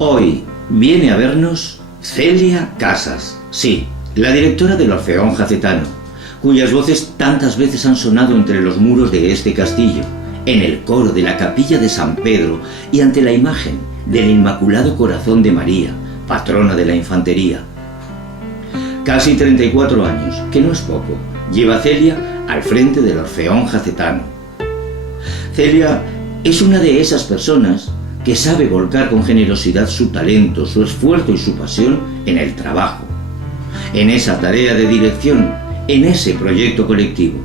Hoy viene a vernos Celia Casas, sí, la directora del Orfeón Jacetano, cuyas voces tantas veces han sonado entre los muros de este castillo, en el coro de la capilla de San Pedro y ante la imagen del Inmaculado Corazón de María, patrona de la infantería. Casi 34 años, que no es poco, lleva Celia al frente del Orfeón Jacetano. Celia es una de esas personas que sabe volcar con generosidad su talento, su esfuerzo y su pasión en el trabajo, en esa tarea de dirección, en ese proyecto colectivo.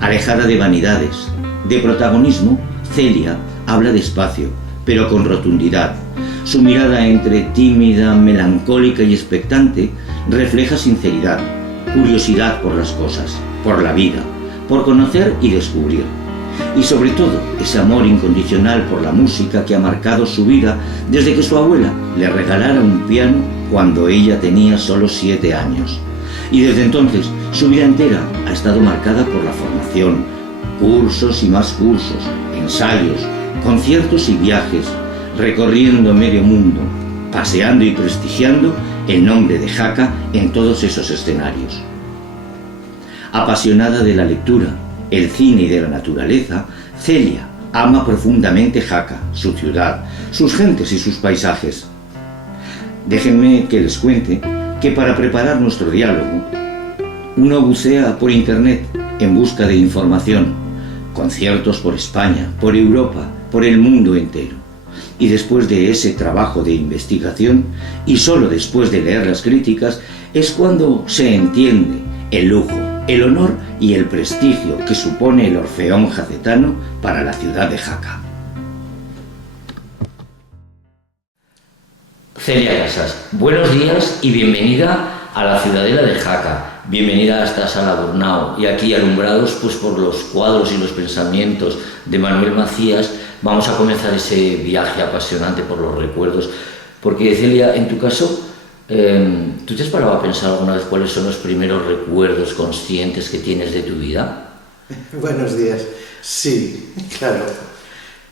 Alejada de vanidades, de protagonismo, Celia habla despacio, pero con rotundidad. Su mirada entre tímida, melancólica y expectante refleja sinceridad, curiosidad por las cosas, por la vida, por conocer y descubrir. Y sobre todo, ese amor incondicional por la música que ha marcado su vida desde que su abuela le regalara un piano cuando ella tenía solo 7 años. Y desde entonces, su vida entera ha estado marcada por la formación, cursos y más cursos, ensayos, conciertos y viajes, recorriendo medio mundo, paseando y prestigiando el nombre de Jaca en todos esos escenarios. Apasionada de la lectura, el cine y de la naturaleza, Celia ama profundamente Jaca, su ciudad, sus gentes y sus paisajes. Déjenme que les cuente que para preparar nuestro diálogo, uno bucea por internet en busca de información, conciertos por España, por Europa, por el mundo entero. Y después de ese trabajo de investigación, y solo después de leer las críticas, es cuando se entiende el lujo, el honor y el prestigio que supone el Orfeón Jacetano para la ciudad de Jaca. Celia Casas, buenos días y bienvenida a la ciudadela de Jaca. Bienvenida a esta sala Burnau y aquí alumbrados pues por los cuadros y los pensamientos de Manuel Macías. Vamos a comenzar ese viaje apasionante por los recuerdos, porque Celia, en tu caso, ¿tú te has parado a pensar alguna vez cuáles son los primeros recuerdos conscientes que tienes de tu vida? Buenos días. Sí, claro.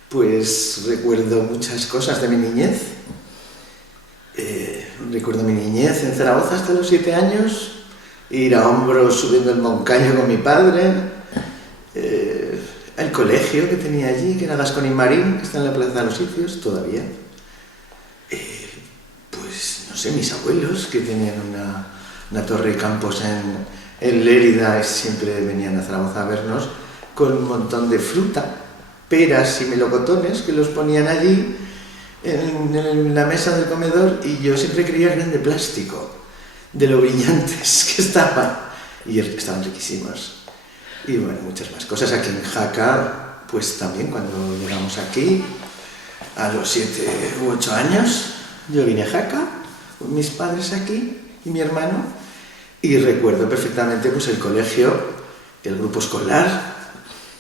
Pues recuerdo muchas cosas de mi niñez. Recuerdo mi niñez en Zaragoza hasta los 7 años, ir a hombros subiendo el Moncayo con mi padre, el colegio que tenía allí, que era Gascón y Marín, que está en la Plaza de los Sitios todavía. Pues no sé, mis abuelos que tenían una torre de campos en Lérida y siempre venían a Zaragoza a vernos con un montón de fruta, peras y melocotones que los ponían allí en la mesa del comedor, y yo siempre creía que eran de plástico, de lo brillantes que estaban, y estaban riquísimos. Y bueno, muchas más cosas. Aquí en Jaca, pues también cuando llegamos aquí, a los 7 u 8 años, yo vine a Jaca, con mis padres aquí y mi hermano, y recuerdo perfectamente pues el colegio, el grupo escolar,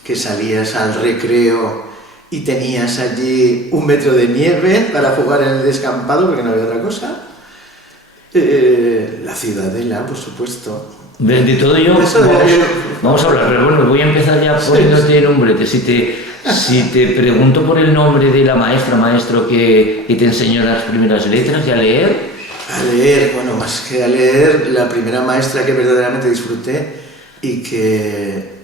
que salías al recreo y tenías allí 1 metro de nieve para jugar en el descampado, porque no había otra cosa. La ciudadela, por supuesto. De todo ello vamos a hablar, pero bueno, voy a empezar ya poniéndote nombre. Si te pregunto por el nombre de la maestro que te enseñó las primeras letras y a leer. A leer, bueno, más que a leer, la primera maestra que verdaderamente disfruté y que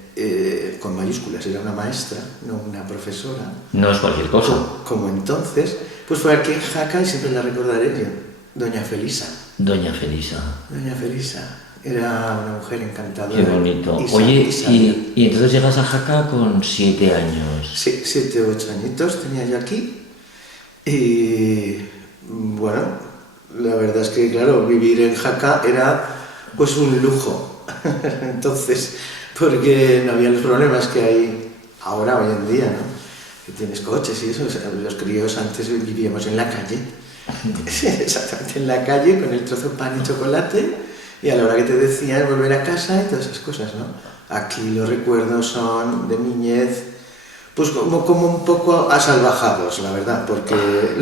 con mayúsculas era una maestra, no una profesora. No es cualquier cosa. Como entonces, pues fue aquí en Jaca y siempre la recordaré yo, Doña Felisa. Doña Felisa. Doña Felisa. Era una mujer encantadora. Qué bonito. Oye, y entonces llegas a Jaca con 7 años. Sí, 7 u 8 añitos tenía yo aquí. Y bueno, la verdad es que, claro, vivir en Jaca era pues un lujo. Entonces, porque no había los problemas que hay ahora, hoy en día, ¿no? Que tienes coches y eso. O sea, los críos antes vivíamos en la calle. Exactamente, en la calle, con el trozo de pan y chocolate. Y a la hora que te decían volver a casa y todas esas cosas, ¿no? Aquí los recuerdos son de niñez, pues como un poco asalvajados, la verdad, porque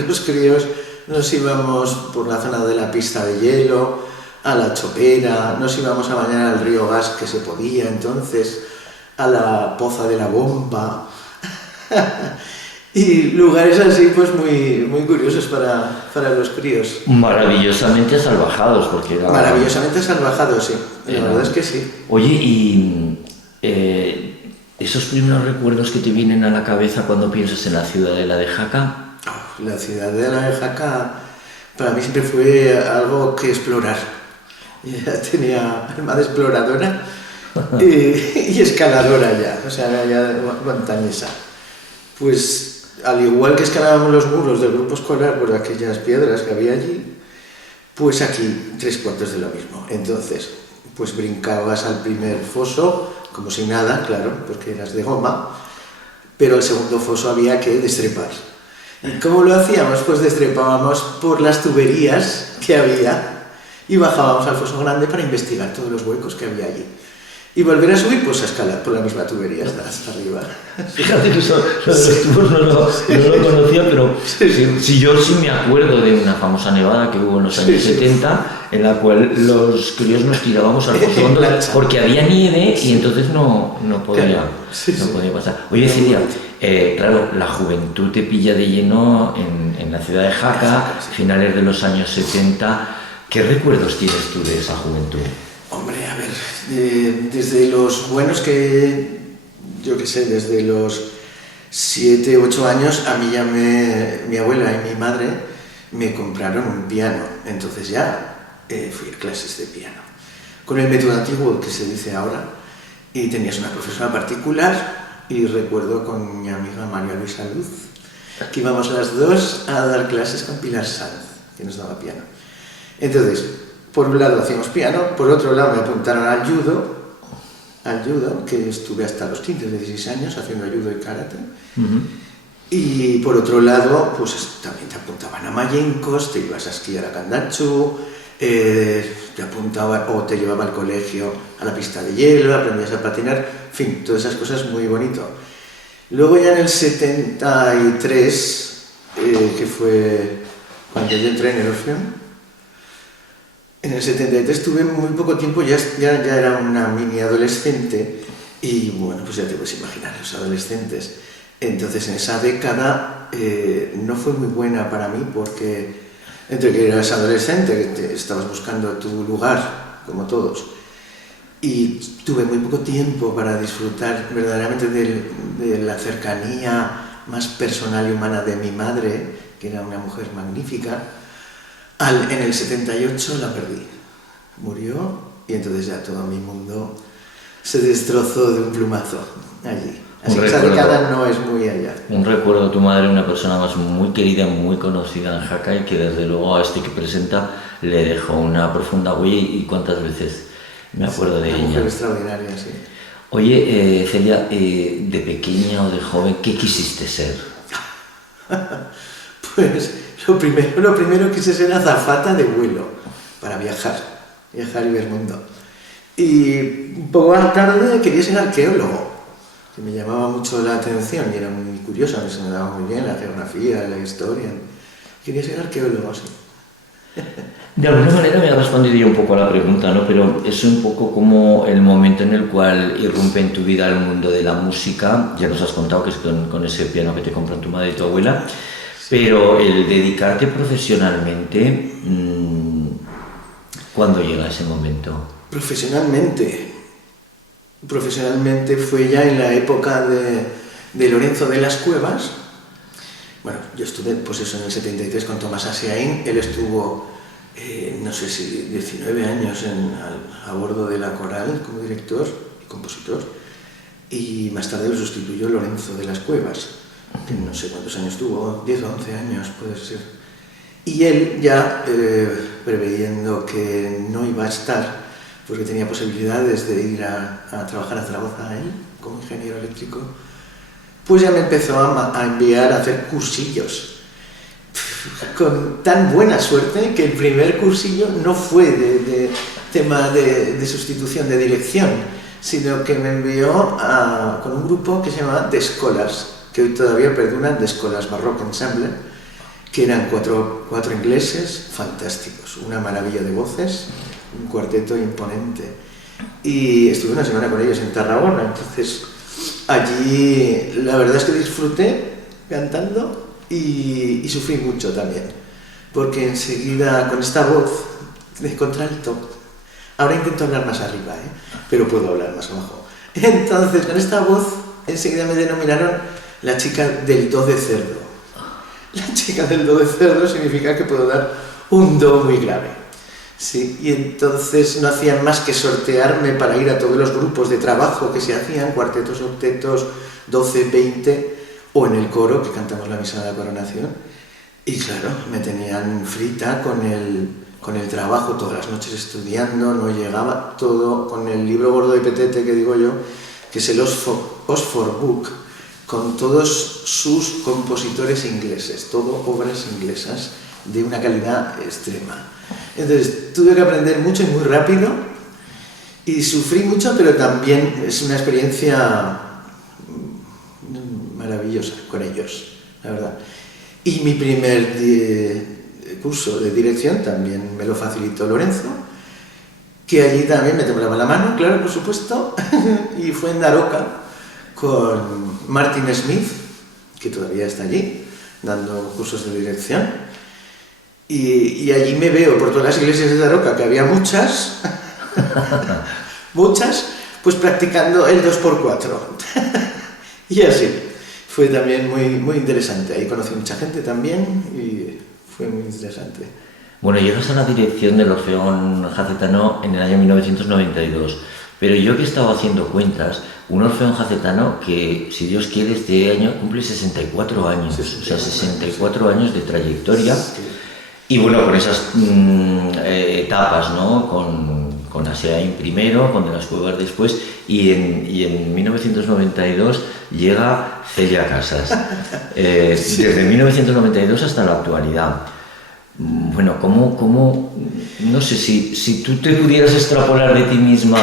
los críos nos íbamos por la zona de la pista de hielo, a la chopera, nos íbamos a bañar al río Gas, que se podía entonces, a la poza de la bomba. Y lugares así pues muy, muy curiosos para los críos. Maravillosamente salvajados, porque era... Maravillosamente salvajados, sí. La verdad es que sí. Oye, y esos primeros recuerdos que te vienen a la cabeza cuando piensas en la ciudadela de Jaca. La ciudadela de Jaca para mí siempre fue algo que explorar. Ya tenía alma de exploradora y escaladora ya, o sea, ya montañesa. Pues al igual que escalábamos los muros del grupo escolar por aquellas piedras que había allí, pues aquí 3/4 de lo mismo. Entonces, pues brincabas al primer foso, como si nada, claro, porque eras de goma, pero el segundo foso había que destrepar. ¿Y cómo lo hacíamos? Pues destrepábamos por las tuberías que había y bajábamos al foso grande para investigar todos los huecos que había allí. Y volver a subir, pues a escalar por la misma tubería hasta arriba. Fíjate que eso, lo de los tubos no lo conocía, pero si yo sí me acuerdo de una famosa nevada que hubo en los años 70, en la cual los críos nos tirábamos al foso hondo porque había nieve y entonces no podía pasar. Oye, Celia, claro, la juventud te pilla de lleno en la ciudad de Jaca, finales de los años 70. ¿Qué recuerdos tienes tú de esa juventud? Hombre, a ver, desde los buenos que, yo qué sé, desde los 7, 8 años, a mí ya mi abuela y mi madre me compraron un piano, entonces ya fui a clases de piano. Con el método antiguo que se dice ahora, y tenías una profesora particular, y recuerdo con mi amiga María Luisa Luz, que íbamos las dos a dar clases con Pilar Sanz, que nos daba piano. Entonces, por un lado hacíamos piano, por otro lado me apuntaron al judo, que estuve hasta los 15, 16 años haciendo judo y karate. Y por otro lado, pues también te apuntaban a Mayencos, te ibas a esquiar a Candachu, te apuntaban o te llevaba al colegio a la pista de hielo, aprendías a patinar, en fin, todas esas cosas muy bonito. Luego ya en el 73, que fue cuando yo entré en el Orfeón, en el 73 tuve muy poco tiempo, ya era una mini adolescente y bueno, pues ya te puedes imaginar, los adolescentes. Entonces en esa década no fue muy buena para mí porque entre que eras adolescente, que te estabas buscando tu lugar, como todos, y tuve muy poco tiempo para disfrutar verdaderamente de la cercanía más personal y humana de mi madre, que era una mujer magnífica. En el 78 la perdí, murió y entonces ya todo mi mundo se destrozó de un plumazo allí. Así que esa década no es muy allá. Un recuerdo, tu madre, una persona más muy querida, muy conocida en Jaca y que desde luego a este que presenta le dejó una profunda huella y cuántas veces me acuerdo de ella. Una mujer extraordinaria, sí. Oye, Celia, de pequeña o de joven, ¿qué quisiste ser? Pues lo primero quise ser azafata de vuelo, para viajar y ver el mundo. Y un poco más tarde quería ser arqueólogo, que me llamaba mucho la atención y era muy curioso, se me daba muy bien la geografía, la historia. Quería ser arqueólogo, sí. De alguna manera me ha respondido ya un poco a la pregunta, ¿no? Pero es un poco como el momento en el cual irrumpe en tu vida el mundo de la música. Ya nos has contado que es con ese piano que te compran tu madre y tu abuela. Pero el dedicarte profesionalmente, ¿cuándo llega ese momento? Profesionalmente fue ya en la época de Lorenzo de las Cuevas. Bueno, yo estuve pues eso, en el 73 con Tomás Asiaín. Él estuvo, no sé si 19 años a bordo de la coral como director y compositor. Y más tarde lo sustituyó Lorenzo de las Cuevas, que no sé cuántos años tuvo, 10 o 11 años puede ser. Y él ya, preveyendo que no iba a estar, porque tenía posibilidades de ir a trabajar a Zaragoza a él, como ingeniero eléctrico, pues ya me empezó a enviar a hacer cursillos. Con tan buena suerte que el primer cursillo no fue de tema de sustitución de dirección, sino que me envió con un grupo que se llamaba The Scholars, que hoy todavía perduran, The Scholars Baroque Ensemble, que eran cuatro ingleses fantásticos, una maravilla de voces, un cuarteto imponente. Y estuve una semana con ellos en Tarragona, entonces allí la verdad es que disfruté cantando y sufrí mucho también, porque enseguida con esta voz de contralto, ahora intento hablar más arriba, pero puedo hablar más abajo. Entonces con esta voz enseguida me denominaron la chica del do de cerdo. La chica del do de cerdo significa que puedo dar un do muy grave. Sí, y entonces no hacían más que sortearme para ir a todos los grupos de trabajo que se hacían, cuartetos, octetos, 12, 20, o en el coro, que cantamos la misa de la coronación. Y claro, me tenían frita con el trabajo, todas las noches estudiando, no llegaba todo con el libro gordo de Petete, que digo yo, que es el Oxford Book, con todos sus compositores ingleses, todo obras inglesas de una calidad extrema. Entonces tuve que aprender mucho y muy rápido y sufrí mucho, pero también es una experiencia maravillosa con ellos, la verdad. Y mi primer curso de dirección también me lo facilitó Lorenzo, que allí también me temblaba la mano, claro, por supuesto, y fue en Daroca con Martin Smith, que todavía está allí, dando cursos de dirección. Y allí me veo por todas las iglesias de Daroca, que había muchas, pues practicando el 2x4. Y así, fue también muy interesante. Ahí conocí mucha gente también y fue muy interesante. Bueno, llegas a la dirección del Orfeón Jacetano en el año 1992, pero yo que he estado haciendo cuentas, un Orfeón Jacetano que, si Dios quiere, este año cumple 64 años, o sea, 64 años de trayectoria. Y bueno, con esas etapas, ¿no? Con Aseain primero, con De las Cuevas después, y en 1992 llega Celia Casas. Desde 1992 hasta la actualidad. Bueno, ¿cómo no sé, si tú te pudieras extrapolar de ti misma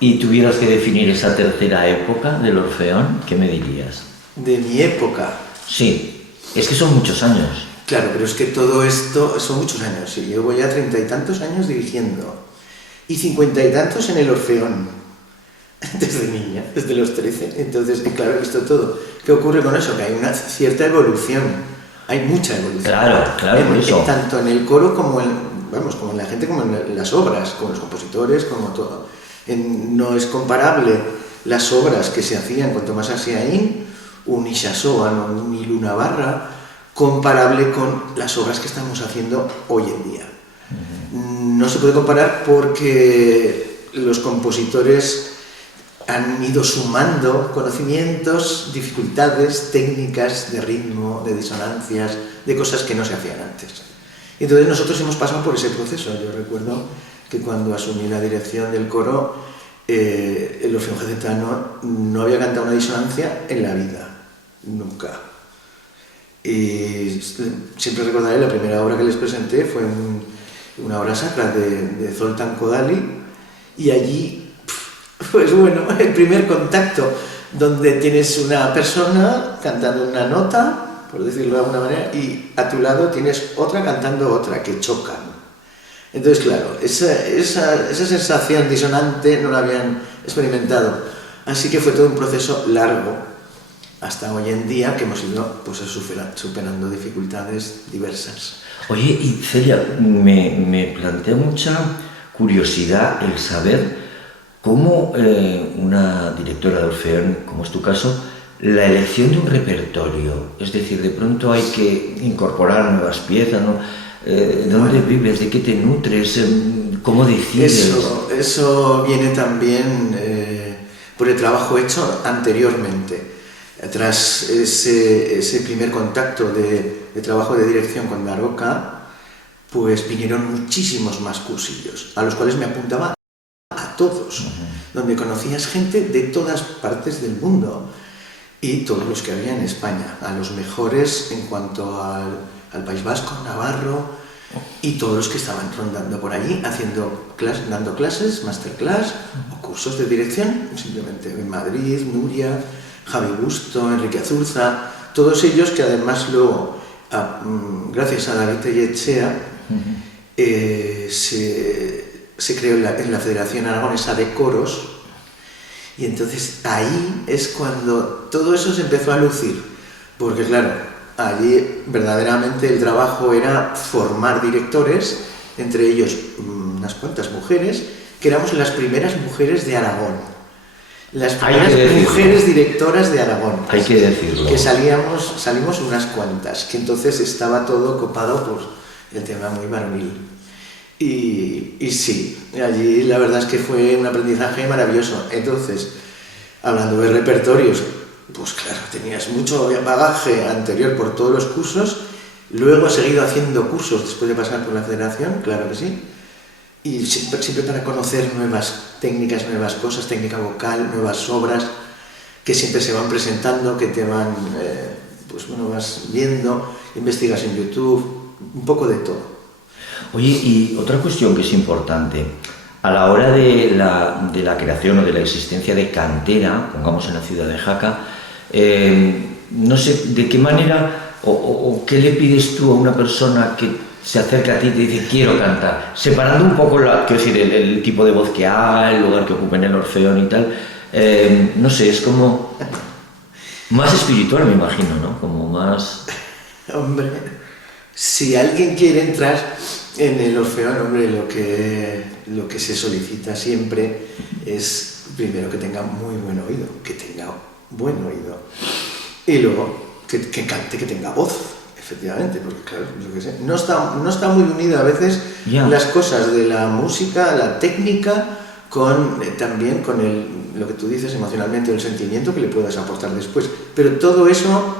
y tuvieras que definir esa tercera época del Orfeón, ¿qué me dirías? De mi época. Sí, es que son muchos años. Claro, pero es que todo esto son muchos años. Sí, llevo ya 30 y tantos años dirigiendo y 50 y tantos en el Orfeón, desde niña, desde los 13. Entonces, claro, he visto todo. ¿Qué ocurre con eso? Que hay una cierta evolución. Hay mucha evolución. Claro, por eso. Tanto en el coro como como en la gente, como en las obras, como los compositores, como todo. No es comparable las obras que se hacían con Tomás Aseain, un Ixasoan o un Ilu Navarra, comparable con las obras que estamos haciendo hoy en día. No se puede comparar porque los compositores han ido sumando conocimientos, dificultades, técnicas de ritmo, de disonancias, de cosas que no se hacían antes. Entonces nosotros hemos pasado por ese proceso. Yo recuerdo que cuando asumí la dirección del coro, el Orfeón Jacetano no había cantado una disonancia en la vida, nunca. Y siempre recordaré, la primera obra que les presenté fue una obra sacra de Zoltán Kodály, y allí, pues bueno, el primer contacto, donde tienes una persona cantando una nota, por decirlo de alguna manera, y a tu lado tienes otra cantando otra, que chocan. Entonces, claro, esa sensación disonante no la habían experimentado. Así que fue todo un proceso largo, hasta hoy en día, que hemos ido pues, superando dificultades diversas. Oye, y Celia, me plantea mucha curiosidad el saber cómo una directora de Orfeón, como es tu caso, la elección de un repertorio, es decir, de pronto hay que incorporar nuevas piezas, ¿no? ¿Dónde vives? ¿De qué te nutres? ¿Cómo decides? Eso viene también por el trabajo hecho anteriormente. Tras ese primer contacto de trabajo de dirección con Daroca, pues vinieron muchísimos más cursillos, a los cuales me apuntaba a todos, donde conocías gente de todas partes del mundo y todos los que había en España, a los mejores en cuanto al País Vasco, Navarro, y todos los que estaban rondando por allí, dando clases, masterclass o cursos de dirección, simplemente en Madrid, Nuria, Javi Busto, Enrique Azurza, todos ellos que además luego, gracias a David Tellechea, se creó en la Federación Aragonesa de Coros, y entonces ahí es cuando todo eso se empezó a lucir, Porque claro, allí verdaderamente el trabajo era formar directores, entre ellos unas cuantas mujeres, que éramos las primeras mujeres de Aragón. Las primeras mujeres directoras de Aragón. Hay que decirlo. Que salimos unas cuantas, que entonces estaba todo copado por el tema muy varonil. Y sí, allí la verdad es que fue un aprendizaje maravilloso. Entonces, hablando de repertorios, pues claro, tenías mucho bagaje anterior por todos los cursos, luego he seguido haciendo cursos después de pasar por la federación, claro que sí, y siempre para conocer nuevas técnicas, nuevas cosas, técnica vocal, nuevas obras que siempre se van presentando, que te van, pues bueno, vas viendo, investigas en YouTube, un poco de todo. Oye, y otra cuestión que es importante, a la hora de la creación o de la existencia de cantera, pongamos en la ciudad de Jaca, no sé de qué manera o qué le pides tú a una persona que se acerca a ti y te dice quiero cantar, separando un poco quiero decir, el tipo de voz que haga, el lugar que ocupe en el Orfeón y tal, no sé, es como más espiritual, me imagino, ¿no? Como más... Hombre, si alguien quiere entrar en el Orfeón, hombre, lo que se solicita siempre es primero que tenga muy buen oído, que tenga buen oído, y luego que cante, que tenga voz. Efectivamente, porque claro, yo qué sé, no está muy unido a veces las cosas de la música, la técnica, también con lo que tú dices emocionalmente, el sentimiento que le puedas aportar después. Pero todo eso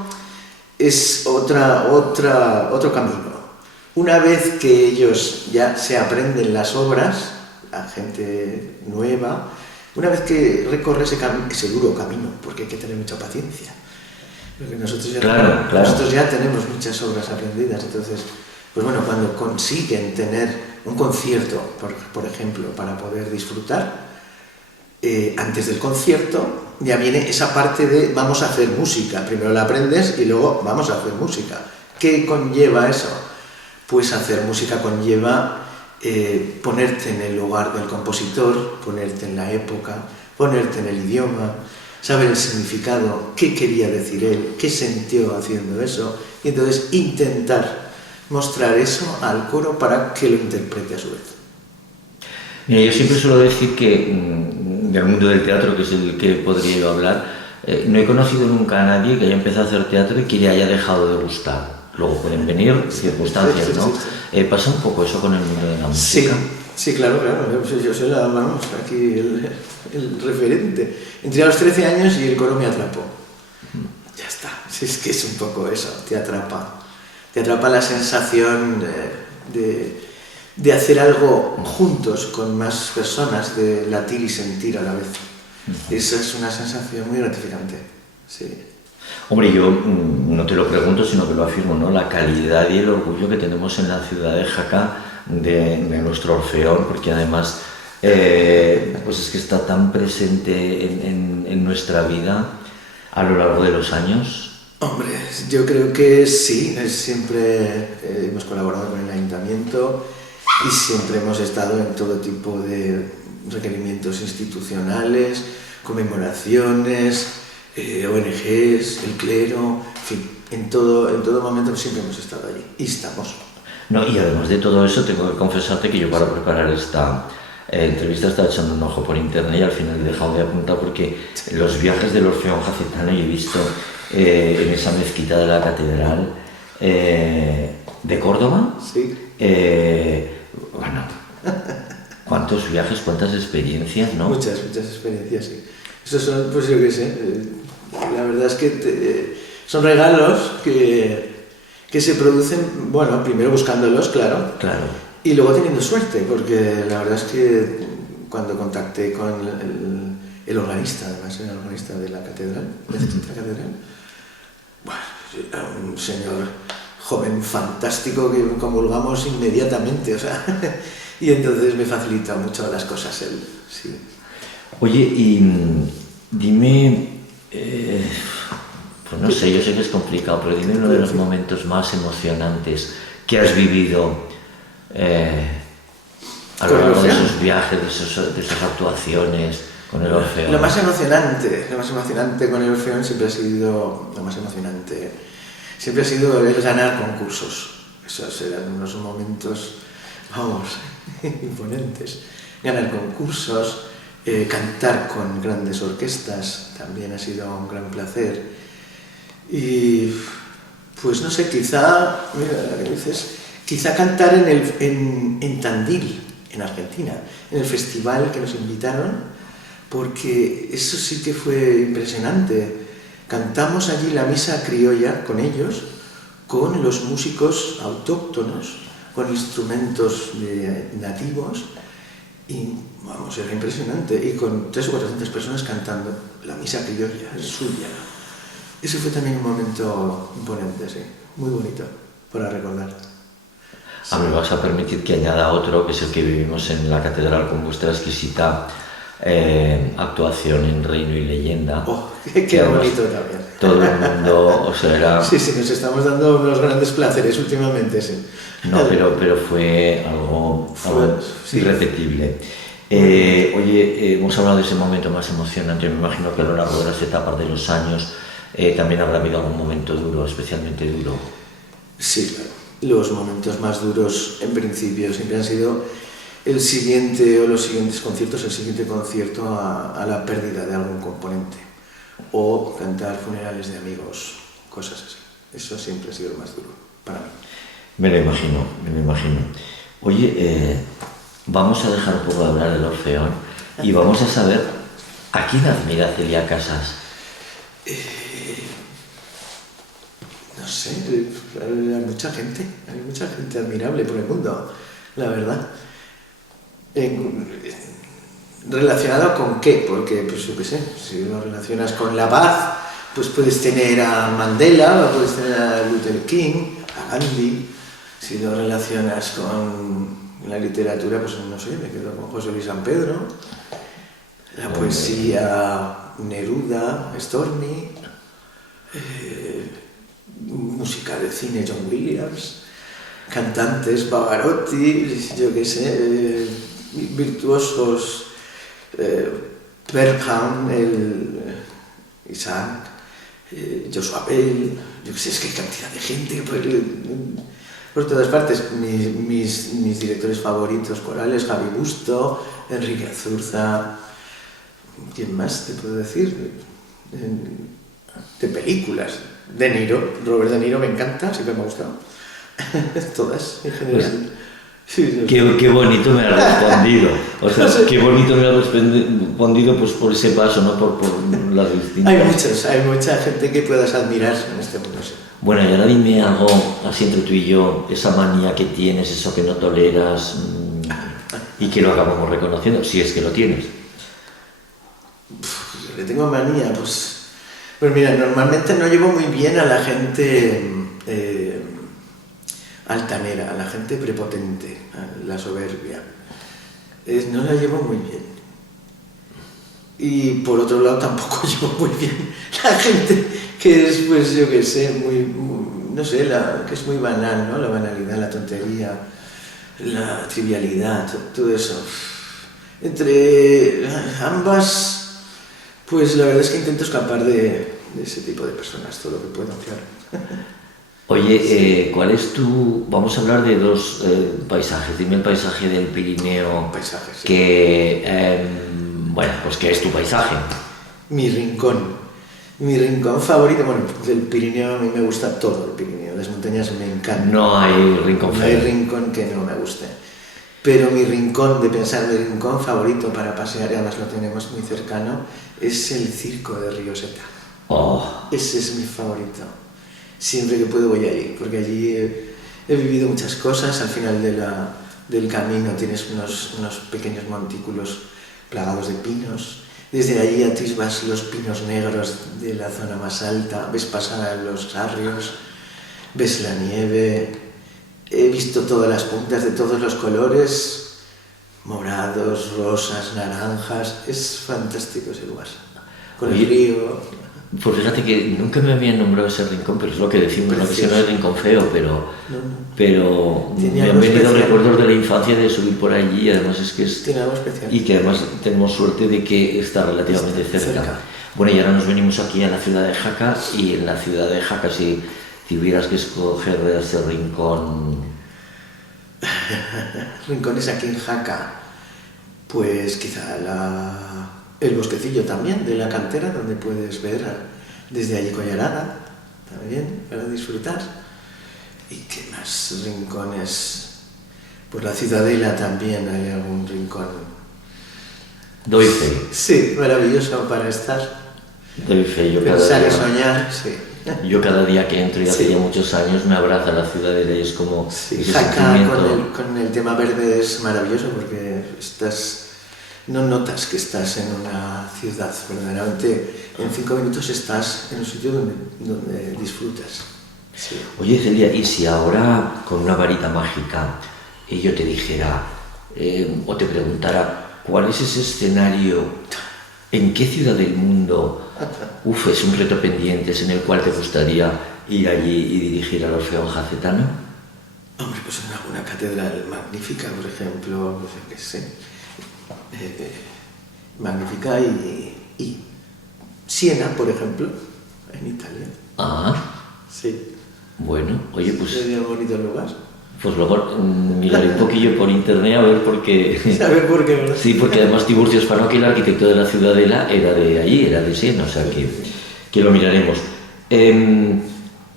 es otro camino. Una vez que ellos ya se aprenden las obras, la gente nueva, una vez que recorre ese duro camino, porque hay que tener mucha paciencia. Porque nosotros ya tenemos muchas obras aprendidas, entonces, pues bueno, cuando consiguen tener un concierto, por ejemplo, para poder disfrutar, antes del concierto ya viene esa parte de vamos a hacer música, primero la aprendes y luego vamos a hacer música. ¿Qué conlleva eso? Pues hacer música conlleva ponerte en el lugar del compositor, ponerte en la época, ponerte en el idioma, saber el significado, qué quería decir él, qué sintió haciendo eso, y entonces intentar mostrar eso al coro para que lo interprete a su vez. Mira, yo siempre suelo decir que del mundo del teatro, que es el que podría yo hablar, no he conocido nunca a nadie que haya empezado a hacer teatro y que le haya dejado de gustar. Luego pueden venir circunstancias, ¿no? Pasa un poco eso con el mundo de la música. Sí, claro. Yo soy aquí el referente. Entré a los 13 años y el coro me atrapó. Ya está. Es que es un poco eso, te atrapa. Te atrapa la sensación de hacer algo juntos con más personas, de latir y sentir a la vez. Esa es una sensación muy gratificante. Sí. Hombre, yo no te lo pregunto, sino que lo afirmo, ¿no? La calidad y el orgullo que tenemos en la ciudad de Jaca de nuestro Orfeón, porque además pues es que está tan presente en nuestra vida a lo largo de los años. Hombre, yo creo que sí, siempre hemos colaborado con el ayuntamiento y siempre hemos estado en todo tipo de requerimientos institucionales, conmemoraciones, ONGs, el clero, en fin, en todo momento siempre hemos estado allí y estamos. No, y además de todo eso, tengo que confesarte que yo para preparar esta entrevista estaba echando un ojo por internet y al final he dejado de apuntar porque los viajes del Orfeón Jacetano yo he visto en esa mezquita de la catedral de Córdoba. Sí. Bueno, cuántos viajes, cuántas experiencias, ¿no? Muchas experiencias, sí. Estos son, pues yo qué sé, la verdad es que son regalos que se producen, bueno, primero buscándolos, claro, y luego teniendo suerte, porque la verdad es que cuando contacté con el organista, además era el organista de la catedral, bueno, era un señor joven fantástico que comulgamos inmediatamente, o sea, y entonces me facilita mucho las cosas él, sí. Oye, y dime, pues no sé, yo sé que es complicado, pero dime uno de los momentos más emocionantes que has vivido a lo largo de esos viajes, de esas actuaciones con el Orfeón. Lo más emocionante con el Orfeón siempre ha sido lo más emocionante siempre ha sido el ganar concursos. Esos eran unos momentos, vamos, imponentes. Ganar concursos, cantar con grandes orquestas, también ha sido un gran placer. Y pues no sé, quizá, mira lo que dices, quizá cantar en Tandil, en Argentina, en el festival que nos invitaron, porque eso sí que fue impresionante. Cantamos allí la misa criolla con ellos, con los músicos autóctonos, con instrumentos nativos, y vamos, era impresionante, y con 300 o 400 personas cantando la misa criolla, suya. Ese fue también un momento imponente, sí, muy bonito para recordar. A mí me vas a permitir que añada otro, que es el que vivimos en la catedral con vuestra exquisita actuación en Reino y Leyenda. ¡Oh, qué bonito también! Todo el mundo, o sea, era... Sí, nos estamos dando unos grandes placeres últimamente, sí. No, pero fue algo sí, irrepetible. Oye, hemos hablado de ese momento más emocionante. Me imagino que a lo largo de las etapas de los años también habrá habido algún momento duro, especialmente duro. Sí, claro. Los momentos más duros, en principio, siempre han sido el siguiente o los siguientes conciertos, el siguiente concierto a la pérdida de algún componente, o cantar funerales de amigos, cosas así. Eso siempre ha sido lo más duro para mí. Me lo imagino. Oye, vamos a dejar un poco de hablar del Orfeón y vamos a saber a quién admira Celia Casas. No sé, hay mucha gente admirable por el mundo, la verdad. ¿Relacionado con qué? Porque, pues yo qué sé, si lo relacionas con la paz, pues puedes tener a Mandela, o puedes tener a Luther King, a Gandhi. Si lo relacionas con la literatura, pues no sé, me quedo con José Luis San Pedro. La poesía, Neruda, Stormy. Música de cine, John Williams. Cantantes, Pavarotti, yo qué sé, virtuosos, Berghain, Isaac, Joshua Bell, yo qué sé, es que hay cantidad de gente por todas partes. Mis directores favoritos corales, Javi Busto, Enrique Azurza, ¿quién más te puedo decir? De películas, De Niro, Robert De Niro me encanta, siempre me ha gustado. Todas, en general. Sí, qué bonito me ha respondido. O sea, qué bonito me ha respondido pues por ese paso, ¿no? Por las distintas... Hay mucha gente que puedas admirar en este mundo. Sí. Bueno, y ahora dime algo, así entre tú y yo, esa manía que tienes, eso que no toleras, y que lo acabamos reconociendo, si es que lo tienes. Le tengo manía, pues mira, normalmente no llevo muy bien a la gente altanera, a la gente prepotente, a la soberbia. No la llevo muy bien. Y por otro lado tampoco llevo muy bien la gente que es, pues yo qué sé, muy no sé, que es muy banal, ¿no? La banalidad, la tontería, la trivialidad, todo eso. Entre ambas, pues la verdad es que intento escapar de ese tipo de personas todo lo que puedo, claro. Oye, ¿cuál es tu...? Vamos a hablar de dos paisajes. Dime el paisaje del Pirineo. Paisaje, sí. Que, bueno, pues ¿qué es tu paisaje? Mi rincón favorito, bueno, del Pirineo a mí me gusta todo el Pirineo, las montañas me encantan. No hay rincón feo. No hay rincón que no me guste. Pero mi rincón favorito para pasear, y además lo tenemos muy cercano, es el circo de Rioseta. Oh. Ese es mi favorito. Siempre que puedo voy allí, porque allí he vivido muchas cosas. Al final del camino tienes unos pequeños montículos plagados de pinos. Desde allí atisbas los pinos negros de la zona más alta, ves pasar los sarrios, ves la nieve. He visto todas las puntas de todos los colores, morados, rosas, naranjas. Es fantástico ese lugar, con el río. Pues fíjate que nunca me habían nombrado ese rincón, pero es lo que decimos, no que si no es rincón feo, pero me han venido recuerdos de la infancia de subir por allí, además es que es... Tiene algo especial. Y que además tenemos suerte de que está relativamente cerca. Bueno, y ahora nos venimos aquí a la ciudad de Jaca, y en la ciudad de Jaca, si si hubieras que escoger ese rincón. Rincones aquí en Jaca, pues quizá el bosquecillo también de la cantera, donde puedes ver desde allí Collarada, también para disfrutar. ¿Y qué más rincones? Por la Ciudadela también hay algún rincón. Doy fe. Sí, maravilloso para estar. Doy fe, Pensar y soñar, sí. Yo cada día que entro, y hace ya muchos años, me abraza la Ciudadela y es como sí, ese Jaca sentimiento. con el tema verde es maravilloso porque no notas que estás en una ciudad, verdaderamente en 5 minutos estás en un sitio donde disfrutas. Sí. Oye, Celia, ¿y si ahora con una varita mágica yo te dijera o te preguntara cuál es ese escenario, en qué ciudad del mundo, es un reto pendiente en el cual te gustaría ir allí y dirigir al Orfeón Jacetano? Hombre, pues en alguna catedral magnífica, por ejemplo, no sé qué sé, magnífica y Siena, por ejemplo, en Italia. Ah, Sí. bueno, oye, pues... Sería un bonito lugar. Pues luego miraré un poquillo por internet a ver por qué. ¿Sabes por qué, verdad? Sí, porque además Tiburcio Spanochi, el arquitecto de la Ciudadela, era de allí, era de Siena, o sea que lo miraremos.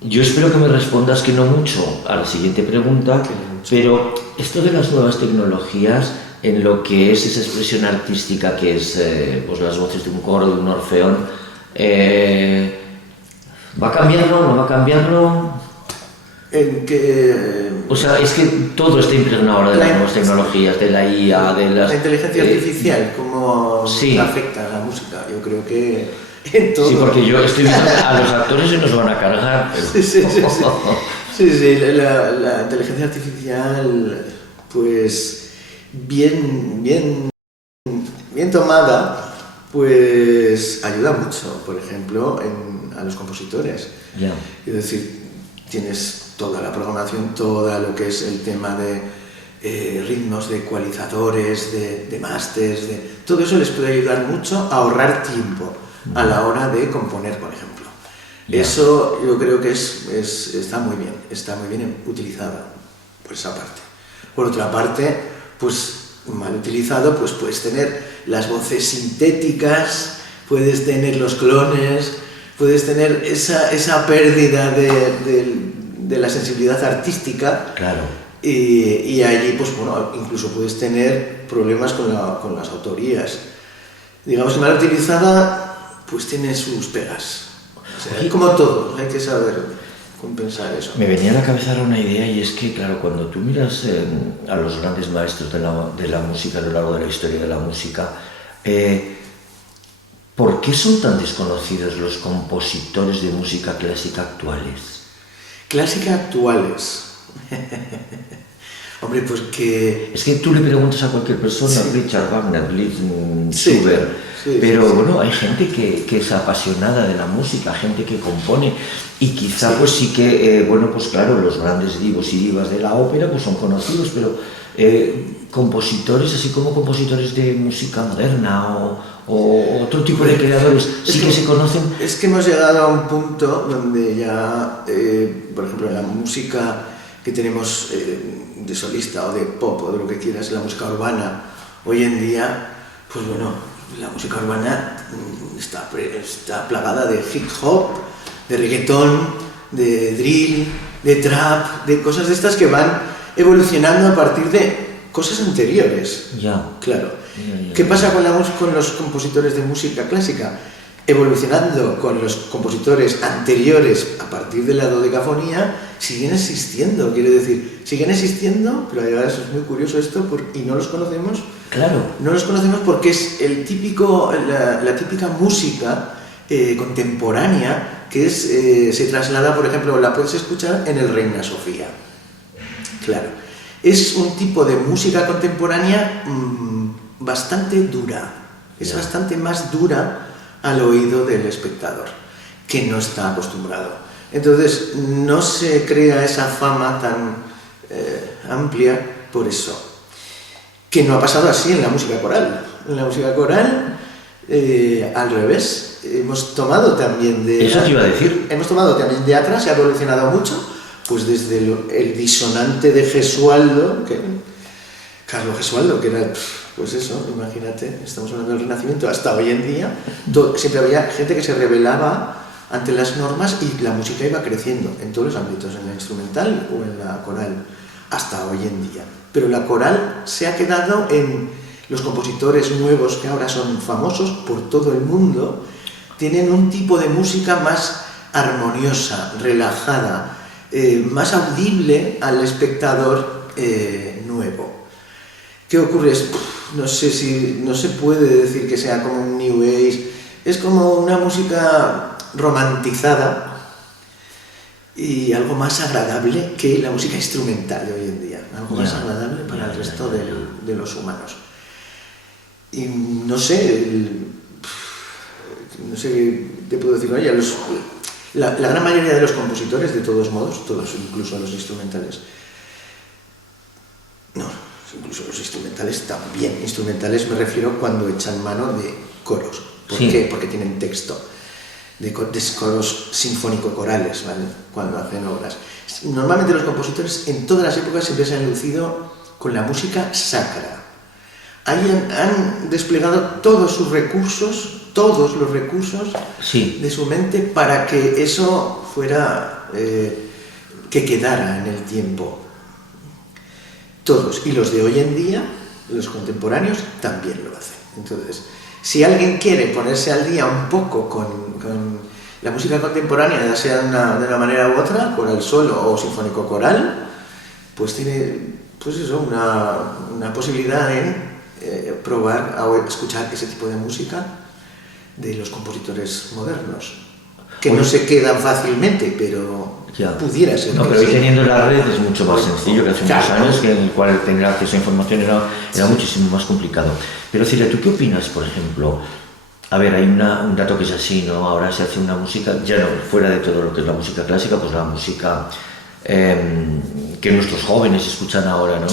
Yo espero que me respondas que no mucho a la siguiente pregunta, pero esto de las nuevas tecnologías en lo que es esa expresión artística que es pues las voces de un coro, de un orfeón, ¿va a cambiarlo? ¿No va a cambiarlo? En que... O sea, es que todo está impregnado ahora de las nuevas tecnologías, de la IA, de las... La inteligencia artificial, cómo sí. afecta a la música. Yo creo que en todo... Sí, porque yo estoy viendo que a los actores se nos van a cargar. Pero... Sí, la inteligencia artificial, pues, bien tomada, pues ayuda mucho, por ejemplo, a los compositores. Ya. Es decir, tienes toda la programación, todo lo que es el tema de ritmos, de ecualizadores, de masters, todo eso les puede ayudar mucho a ahorrar tiempo a la hora de componer, por ejemplo. Yeah. Eso yo creo que está muy bien utilizado por esa parte. Por otra parte, pues mal utilizado, pues puedes tener las voces sintéticas, puedes tener los clones, puedes tener esa pérdida de la sensibilidad artística. Claro. Y allí, pues bueno, incluso puedes tener problemas con las autorías. Digamos que mal utilizada, pues tiene sus pegas. O sea, como todo, hay que saber compensar eso. Me venía a la cabeza ahora una idea, y es que, claro, cuando tú miras a los grandes maestros de la música a lo largo de la historia de la música, ¿por qué son tan desconocidos los compositores de música clásica actuales? Clásica actuales. Hombre, pues que... Es que tú le preguntas a cualquier persona, sí. Richard Wagner, Liszt, Schubert, sí, pero bueno, hay gente que es apasionada de la música, gente que compone, y quizá pues sí que, bueno, pues claro, los grandes divos y divas de la ópera pues son conocidos, pero compositores, así como compositores de música moderna o otro tipo de creadores, sí que se conocen. Es que hemos llegado a un punto donde ya, por ejemplo, en la música que tenemos de solista o de pop o de lo que quieras, la música urbana, hoy en día, pues bueno, la música urbana está plagada de hip hop, de reggaetón, de drill, de trap, de cosas de estas que van evolucionando a partir de cosas anteriores. Ya. Claro. ¿Qué pasa con los compositores de música clásica? Evolucionando con los compositores anteriores a partir de la dodecafonía, siguen existiendo, quiero decir, siguen existiendo, pero ahora eso es muy curioso esto, y no los conocemos. Claro. No los conocemos porque es la típica música contemporánea que se traslada, por ejemplo, la puedes escuchar en el Reina Sofía. Claro. Es un tipo de música contemporánea bastante dura, es bastante más dura al oído del espectador, que no está acostumbrado. Entonces, no se crea esa fama tan amplia por eso. Que no ha pasado así en la música coral. En la música coral, al revés, hemos tomado también de... Eso te iba a decir. Hemos tomado también de atrás, se ha evolucionado mucho, pues desde el disonante de Gesualdo, Carlo Gesualdo, que era, pues eso, imagínate, estamos hablando del Renacimiento, hasta hoy en día, siempre había gente que se rebelaba ante las normas y la música iba creciendo en todos los ámbitos, en la instrumental o en la coral, hasta hoy en día. Pero la coral se ha quedado en los compositores nuevos que ahora son famosos por todo el mundo, tienen un tipo de música más armoniosa, relajada, más audible al espectador nuevo. ¿Qué ocurre? No se puede decir que sea como un New Age, es como una música romantizada y algo más agradable que la música instrumental de hoy en día, algo más agradable para el resto de los humanos. Y no sé qué te puedo decir. Oye, la gran mayoría de los compositores, de todos modos, todos, incluso los instrumentales, incluso los instrumentales también. Instrumentales me refiero cuando echan mano de coros. ¿Por qué? Porque tienen texto. De coros sinfónico-corales, ¿vale? Cuando hacen obras. Normalmente los compositores en todas las épocas siempre se han lucido con la música sacra. Han desplegado todos los recursos de su mente para que eso fuera, que quedara en el tiempo. Todos, y los de hoy en día, los contemporáneos, también lo hacen. Entonces, si alguien quiere ponerse al día un poco con la música contemporánea, ya sea de una manera u otra, coral solo o sinfónico coral, pues tiene una posibilidad en probar a escuchar ese tipo de música de los compositores modernos, que no se quedan fácilmente, pero pudiera ser. No, pero hoy teniendo la red es mucho más sencillo que hace unos años, que en el cual tener acceso a información era muchísimo más complicado. Pero Celia, ¿tú qué opinas, por ejemplo? A ver, hay un dato que es así, ¿no? Ahora se hace una música, ya no, fuera de todo lo que es la música clásica, pues la música que nuestros jóvenes escuchan ahora, ¿no?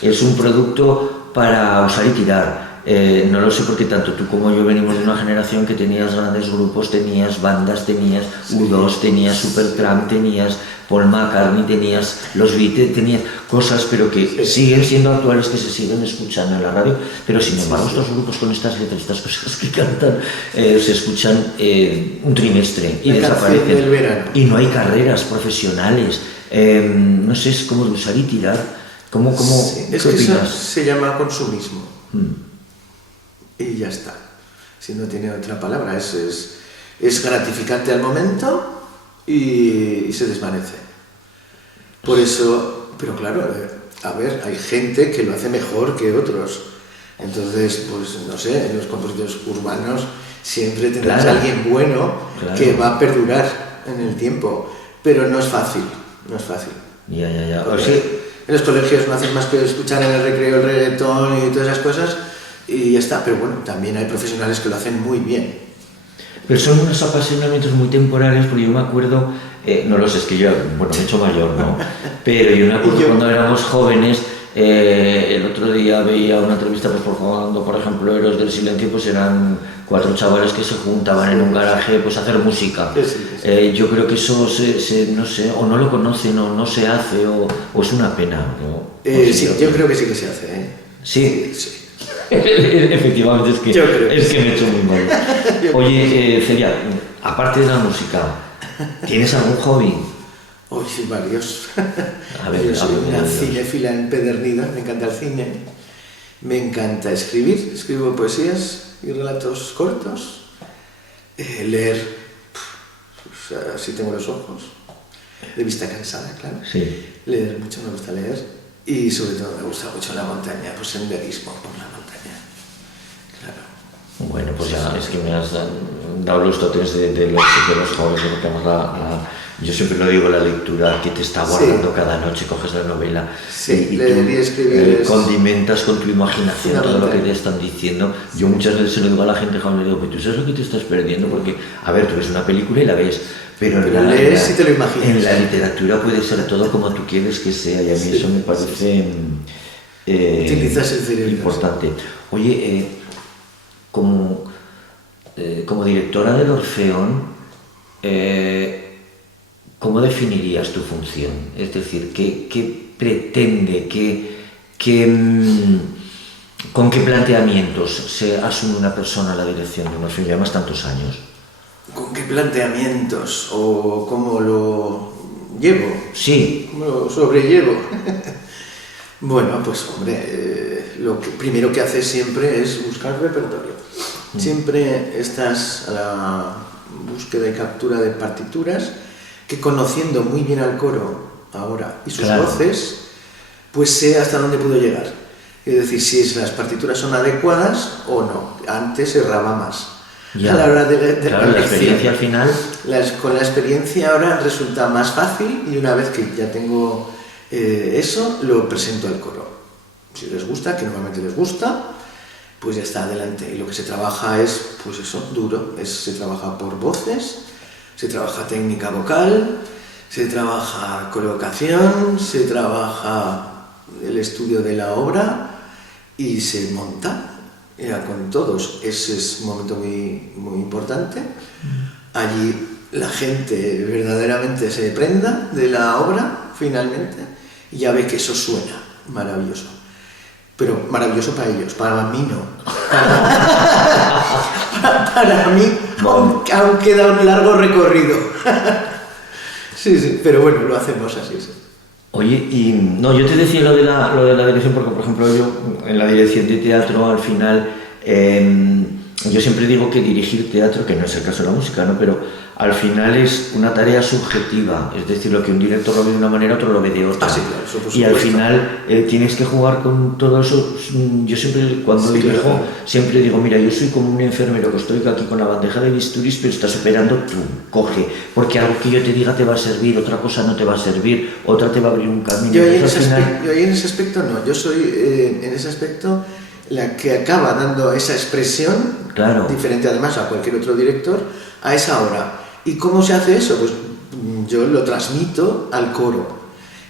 Es un producto para usar y tirar. No lo sé porque tanto tú como yo venimos de una generación que tenías grandes grupos, tenías bandas, tenías U2, tenías Supertramp, tenías Paul McCartney, tenías los Beatles, tenías cosas pero que siguen siendo actuales, que se siguen escuchando en la radio, pero sin embargo estos grupos con estas letras, estas cosas que cantan, se escuchan un trimestre y desaparecen. Y no hay carreras profesionales, no sé, es como de usar y tirar. ¿Cómo es que eso se llama consumismo. Y ya está. Si no tiene otra palabra, es gratificante al momento y se desvanece. Por eso, pero claro, a ver, hay gente que lo hace mejor que otros. Entonces, pues no sé, en los compositores urbanos siempre tendrás a alguien bueno que va a perdurar en el tiempo. Pero no es fácil, no es fácil. Ya. En los colegios no hacen más que escuchar en el recreo el reggaetón y todas esas cosas y ya está, pero bueno, también hay profesionales que lo hacen muy bien. Pero son unos apasionamientos muy temporales, porque yo me acuerdo, no lo sé, es que yo, me he hecho mayor, ¿no? Pero yo me acuerdo cuando éramos jóvenes, el otro día veía una entrevista, pues por ejemplo, Héroes del Silencio, pues eran 4 chavales que se juntaban en un garaje pues a hacer música. Sí. Yo creo que eso no sé, o no lo conocen, o no se hace, o es una pena, ¿no? Sí, yo creo que sí que se hace, ¿eh? Sí. Efectivamente, es que me he hecho muy mal. Oye, Celia, aparte de la música, ¿tienes algún hobby? Hoy sí, varios. Yo soy una cinéfila empedernida, me encanta el cine, me encanta escribir, escribo poesías y relatos cortos, leer, pues, así tengo los ojos, de vista cansada, claro. Sí. Leer mucho, me gusta leer, y sobre todo me gusta mucho la montaña, pues senderismo por la montaña, claro. Bueno, pues ya es que me has dado los dotes de los jóvenes, porque además yo siempre lo digo, la lectura que te está guardando cada noche, coges la novela y leer y escribir condimentas con tu imaginación todo lo que te están diciendo. Yo muchas veces se lo digo a la gente joven, le digo, pero tú sabes lo que te estás perdiendo, porque, a ver, tú ves una película y la ves, pero lees y te lo imaginas. En la literatura puede ser todo como tú quieres que sea, y a mí eso me parece utilizas el cerebro, importante. Oye, como como directora del Orfeón, ¿cómo definirías tu función? Es decir, ¿qué pretende, con qué planteamientos se asume una persona a la dirección de un orfeón? Llevas tantos años. ¿Con qué planteamientos o cómo lo llevo? Sí. ¿Cómo lo sobrellevo? Bueno, pues hombre, lo primero que haces siempre es buscar repertorio. Siempre estás a la búsqueda y captura de partituras que, conociendo muy bien al coro ahora y sus voces, pues sé hasta dónde puedo llegar. Es decir, si las partituras son adecuadas o no. Antes erraba más. Ya. A la hora de la experiencia al final. Con la experiencia ahora resulta más fácil, y una vez que ya tengo eso, lo presento al coro. Si les gusta, que normalmente les gusta, pues ya está, adelante. Y lo que se trabaja es, pues eso, duro. Se trabaja por voces, se trabaja técnica vocal, se trabaja colocación, se trabaja el estudio de la obra y se monta con todos. Ese es un momento muy, muy importante. Allí la gente verdaderamente se prenda de la obra finalmente y ya ve que eso suena maravilloso. Pero maravilloso para ellos, para mí no. Para mí aún queda un largo recorrido. Sí, pero bueno, lo hacemos así, sí. Oye, y no, yo te decía lo de la dirección porque, por ejemplo, yo en la dirección de teatro al final, yo siempre digo que dirigir teatro, que no es el caso de la música, ¿no? Pero al final es una tarea subjetiva, es decir, lo que un director lo ve de una manera, otro lo ve de otra. Sí, claro, eso por supuesto. Y al final tienes que jugar con todo eso. Yo siempre, cuando dirijo, claro, siempre digo, mira, yo soy como un enfermero que estoy aquí con la bandeja de bisturís, pero estás operando tú, coge, porque algo que yo te diga te va a servir, otra cosa no te va a servir, otra te va a abrir un camino. Yo ahí en ese aspecto no, yo soy en ese aspecto la que acaba dando esa expresión, claro, diferente además a cualquier otro director, a esa obra. ¿Y cómo se hace eso? Pues yo lo transmito al coro.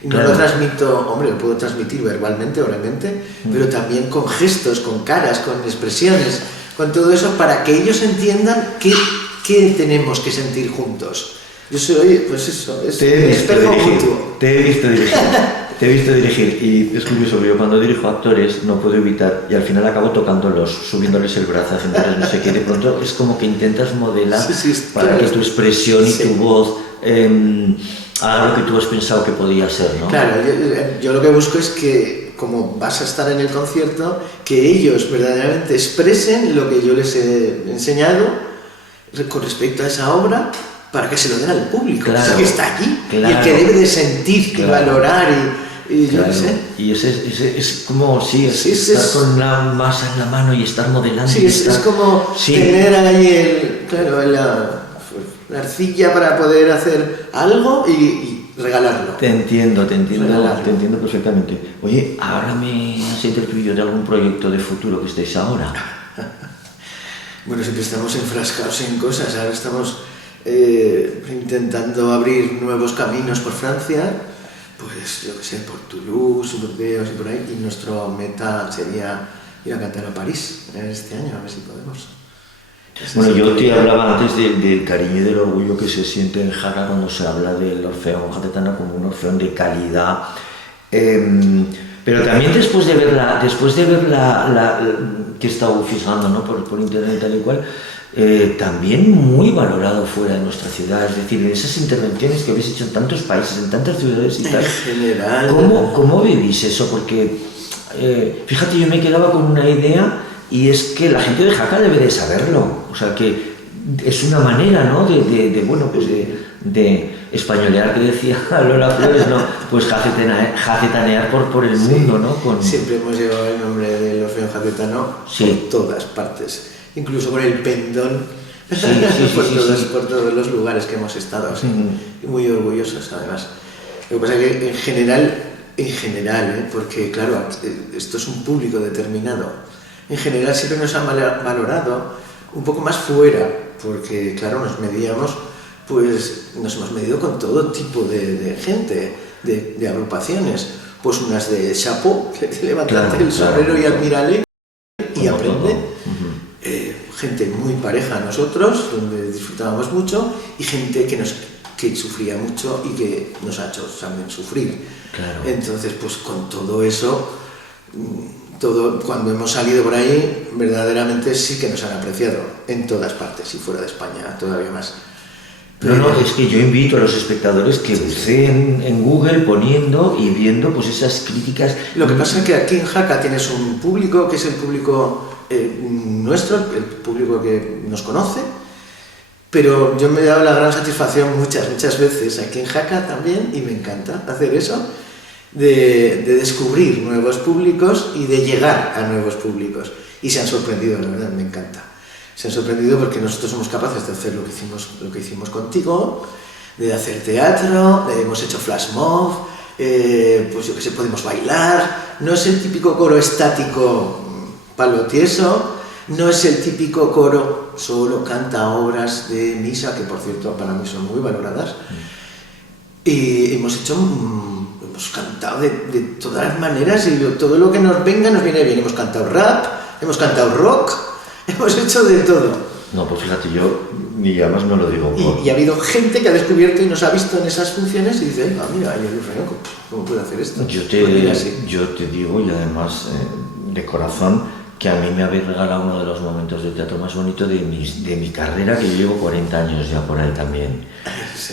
Y no lo transmito, hombre, lo puedo transmitir verbalmente, oralmente, pero también con gestos, con caras, con expresiones, con todo eso, para que ellos entiendan qué tenemos que sentir juntos. Yo soy, pues eso, es espejo mutuo. Te he visto dirigir, y es curioso, yo cuando dirijo actores no puedo evitar, y al final acabo tocándolos, subiéndoles el brazo, haciéndoles no sé qué, de pronto es como que intentas modelar para que tu expresión y tu voz haga lo que tú has pensado que podía ser, ¿no? Claro, yo lo que busco es que, como vas a estar en el concierto, que ellos verdaderamente expresen lo que yo les he enseñado con respecto a esa obra, para que se lo den al público, claro, o sea, que está allí, claro, y el que debe de sentir, y valorar, y yo qué sé. Y es como, estar con la masa en la mano y estar modelando. Sí, es como tener ahí la arcilla para poder hacer algo y regalarlo. Te entiendo perfectamente. Oye, ahora me has interpretado de algún proyecto de futuro que estéis ahora. Bueno, siempre estamos enfrascados en cosas, ahora estamos intentando abrir nuevos caminos por Francia, pues yo que sé, por Toulouse, Burdeos y por ahí, y nuestra meta sería ir a cantar a París este año, a ver si podemos. Bueno, yo te hablaba antes del cariño y del orgullo que se siente en Jaca cuando se habla del Orfeón Jacetano como un orfeón de calidad, pero también después de verla que he estado fijando, ¿no? por internet tal y cual, también muy valorado fuera de nuestra ciudad, es decir, en esas intervenciones que habéis hecho en tantos países, en tantas ciudades y tal. En general. ¿Cómo vivís eso? Porque, fíjate, yo me quedaba con una idea, y es que la gente de Jaca debe de saberlo, o sea que es una manera, ¿no? de españolear, que decía Lola Flores, ¿no? Pues jacetanear por el mundo, ¿no? Siempre hemos llevado el nombre del Orfeón Jacetano por todas partes, incluso con el pendón, por todos los lugares que hemos estado, muy orgullosos además. Lo que pasa es que en general, porque claro, esto es un público determinado, en general siempre nos han valorado un poco más fuera, porque claro, nos hemos medido con todo tipo de gente, de agrupaciones, pues unas de chapeau, que te levantaste el sombrero y admirale y aprende, gente muy pareja a nosotros, donde disfrutábamos mucho, y gente que sufría mucho y que nos ha hecho también sufrir. Claro. Entonces, pues con todo eso, cuando hemos salido por ahí, verdaderamente sí que nos han apreciado en todas partes y fuera de España todavía más. No, es que yo invito a los espectadores que buceen en Google poniendo y viendo pues esas críticas. Lo que pasa es que aquí en Jaca tienes un público que es el público nuestro, el público que nos conoce, pero yo me he dado la gran satisfacción muchas veces aquí en Jaca también, y me encanta hacer eso, de descubrir nuevos públicos y de llegar a nuevos públicos. Y se han sorprendido, la verdad, me encanta. Se han sorprendido porque nosotros somos capaces de hacer lo que hicimos contigo, de hacer teatro, hemos hecho flash mob, pues yo que sé, podemos bailar. No es el típico coro estático palo tieso, no es el típico coro solo canta obras de misa, que por cierto para mí son muy valoradas. Y hemos cantado de todas las maneras, y todo lo que nos venga nos viene bien. Hemos cantado rap, hemos cantado rock, hemos hecho de todo. No, pues fíjate, yo ni además no lo digo. Y ha habido gente que ha descubierto y nos ha visto en esas funciones y dice, mira, yo ¿cómo puedo hacer esto? Yo te digo, y además de corazón, que a mí me habéis regalado uno de los momentos de teatro más bonito de mi carrera, que yo llevo 40 años ya por ahí también,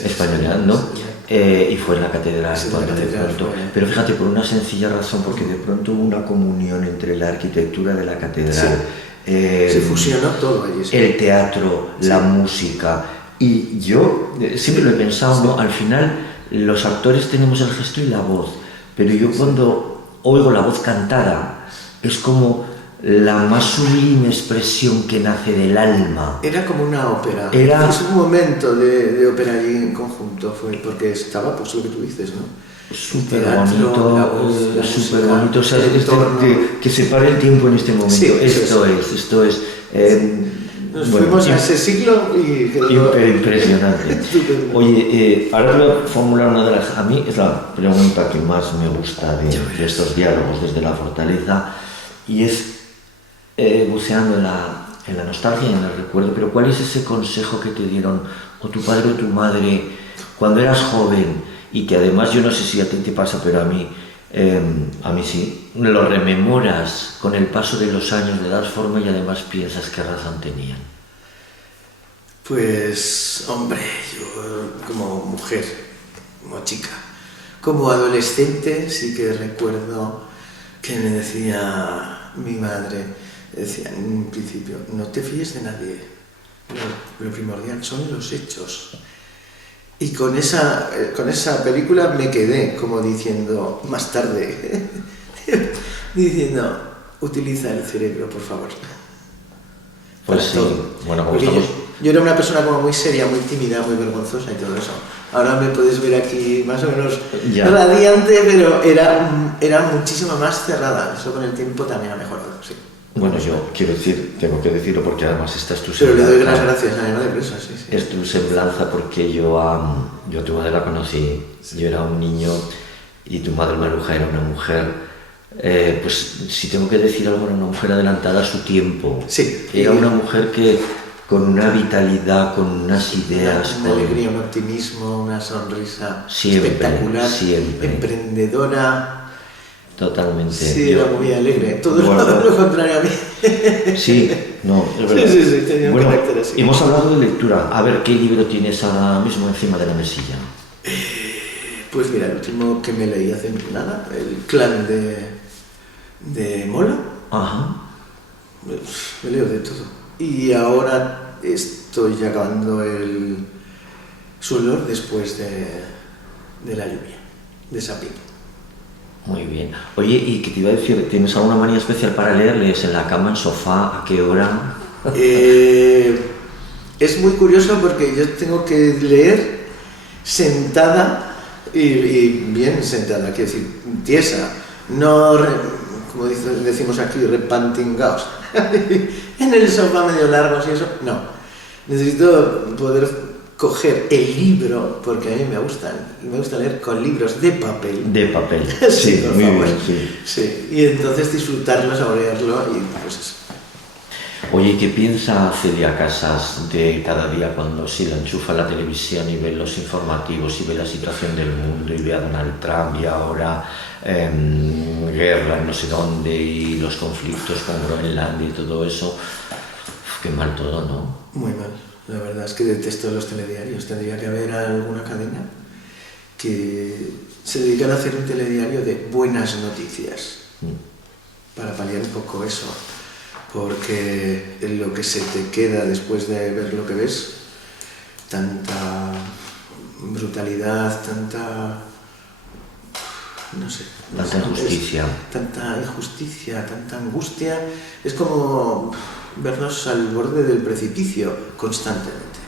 españoleando, y fue en la catedral. Sí, cuando de pronto, pero fíjate, por una sencilla razón, porque de pronto hubo una comunión entre la arquitectura de la catedral, se fusionó todo allí. Sí. El teatro, la música, y yo siempre lo he pensado, ¿no? Al final los actores tenemos el gesto y la voz, pero yo cuando oigo la voz cantada es como la más sublime expresión que nace del alma. Era como una ópera. Es un momento de ópera allí en conjunto, fue porque estaba, pues lo que tú dices, ¿no? Súper bonito, súper bonito. O sea, que se pare el tiempo en este momento. Sí, esto es. Nos fuimos a ese siglo y quedó impresionante. Oye, ahora te voy a formular una de las... A mí es la pregunta que más me gusta de estos diálogos desde la fortaleza, y es buceando en la nostalgia y en el recuerdo, pero ¿cuál es ese consejo que te dieron o tu padre o tu madre cuando eras joven, y que además yo no sé si a ti te pasa, pero a mí sí, lo rememoras con el paso de los años, le das forma y además piensas qué razón tenían? Pues, hombre, yo como mujer, como chica, como adolescente sí que recuerdo que me decía mi madre, decía en un principio, no te fíes de nadie, lo primordial son los hechos. Y con esa película me quedé como diciendo, más tarde, diciendo, utiliza el cerebro, por favor. Pues sí, bueno, como estamos... Yo era una persona como muy seria, muy tímida, muy vergonzosa y todo eso. Ahora me puedes ver aquí más o menos radiante, pero era muchísimo más cerrada. Eso con el tiempo también ha mejorado, sí. Bueno, yo tengo que decirlo porque además esta es tu semblanza. Pero le doy las gracias a mi madre por eso, sí. Es tu semblanza, porque yo a tu madre la conocí, yo era un niño y tu madre Maruja era una mujer, pues si tengo que decir algo, era una mujer adelantada a su tiempo. Sí. Era una mujer que con una vitalidad, con unas ideas, una alegría, un optimismo, una sonrisa siempre, espectacular, siempre. Emprendedora. Totalmente. Sí, era muy alegre. Todo lo contrario a mí. Sí, no, es verdad. Sí, tenía un carácter así. Hemos hablado de lectura. A ver, ¿qué libro tienes ahora mismo encima de la mesilla? Pues mira, el último que me leí hace nada, El clan de Mola. Ajá. Me leo de todo. Y ahora estoy acabando el Suelo después de la lluvia, de Sapir. Muy bien. Oye, ¿y qué te iba a decir? ¿Tienes alguna manía especial para leer? ¿Lees en la cama, en sofá? ¿A qué hora? Es muy curioso porque yo tengo que leer sentada y bien sentada, quiero decir, tiesa, no, como decimos aquí, repantingaos, en el sofá medio largos y eso, no. Necesito poder coger el libro, porque a mí me gusta leer con libros de papel. De papel, sí, muy bien, sí. Sí, y entonces disfrutarlo, saborearlo y pues eso. Oye, ¿qué piensa Celia Casas de cada día cuando se la enchufa la televisión y ve los informativos y ve la situación del mundo y ve a Donald Trump y ahora guerra en no sé dónde y los conflictos con Groenlandia y todo eso? Uf, qué mal todo, ¿no? Muy mal. La verdad es que detesto los telediarios. Tendría que haber alguna cadena que se dedicara a hacer un telediario de buenas noticias para paliar un poco eso. Porque lo que se te queda después de ver lo que ves, tanta brutalidad, tanta... no sé. Tanta injusticia. Tanta injusticia, tanta angustia. Es como vernos al borde del precipicio constantemente.